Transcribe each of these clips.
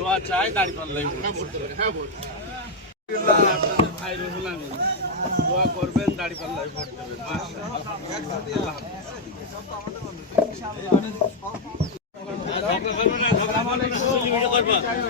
দোয়া চাই দাড়ি পাল্লাই আপনাদের ভাই রহুল আমিন দোয়া করবেন দাড়ি পাল্লাই ভোট দেবেন।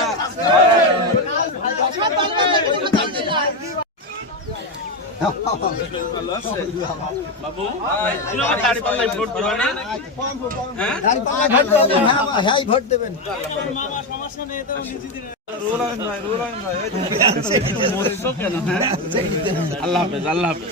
দেবেন। বাবু ভোট দিবা হ্যাঁ ভোট দেবেন আল্লাহ হাফেজ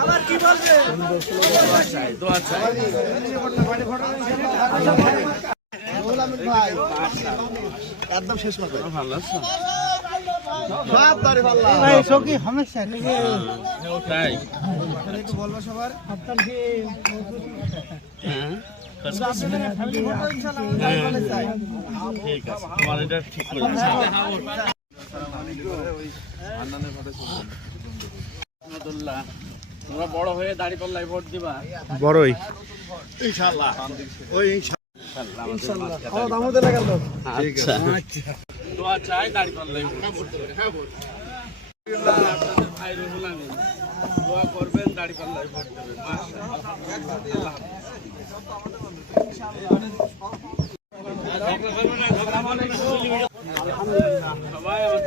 আবার কি বলবে? দোয়া চাই ভাই একদম শেষ মাত্র ভালো আছো সব দাঁড়ি পাল্লা ভাই সকি সমস্যা তাই? একটু বলব সবার? হ্যাঁ? হ্যাঁ ঠিক আছে তোমার এটা ঠিক করে দিচ্ছি রহমতুল্লাহ তোমরা বড় হয়ে দাড়ি পাল্লাই ভোট দিবা তো আচ্ছা। দোয়া করবেন দাড়ি পাল্লাই ভোট দেবেন